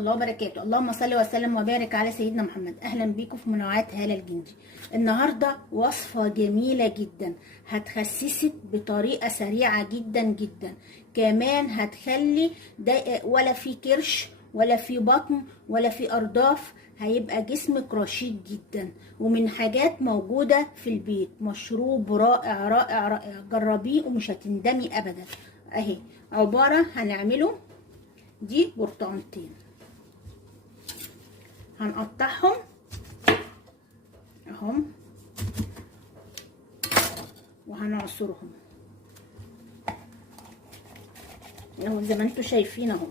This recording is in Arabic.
الله وبركاته. اللهم صل وسلم وبارك على سيدنا محمد. اهلا بيكم في منوعات هالة الجندي. النهارده وصفه جميله جدا هتخسسك بطريقه سريعه جدا جدا، كمان هتخلي ده ولا في كرش ولا في بطن ولا في ارداف، هيبقى جسمك رشيق جدا، ومن حاجات موجوده في البيت. مشروب رائع رائع رائع، جربيه ومش هتندمي ابدا. اهي عباره هنعمله دي برتقانتين، هنقطعهم اهم وهنعصرهم اهو زي ما انتوا شايفين اهو.